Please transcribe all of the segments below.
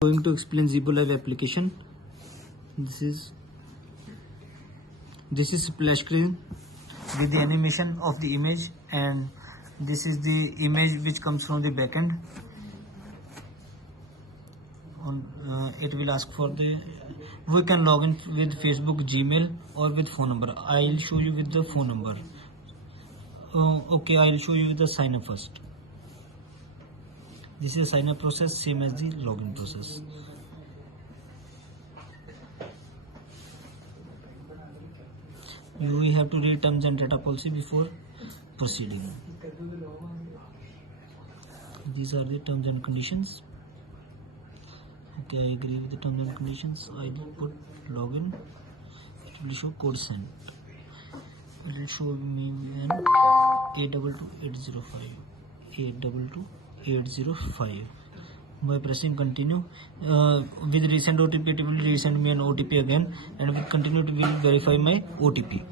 Going to explain Zibo Live application. This is splash screen with the animation of the image, and this is the image which comes from the backend. It will ask for we can log in with Facebook, Gmail, or with phone number. I'll show you with the phone number. Okay, I'll show you the sign up first. This is sign up process, same as the login process. You have to read terms and data policy before proceeding. These are the terms and conditions. Okay, I agree with the terms and conditions. I will put login. It will show code sent. It will show me an 822805. 822805. By pressing continue, with recent OTP, it will resend me an OTP again, and with continue, it will verify my OTP.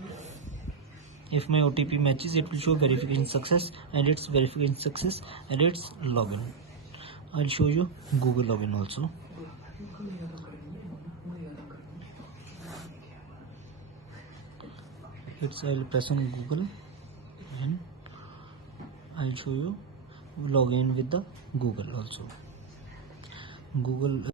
If my OTP matches, it will show verification success, and it's verification success, and it's login. I'll show you Google login also. I'll press on Google, and I'll show you login with the Google also. Google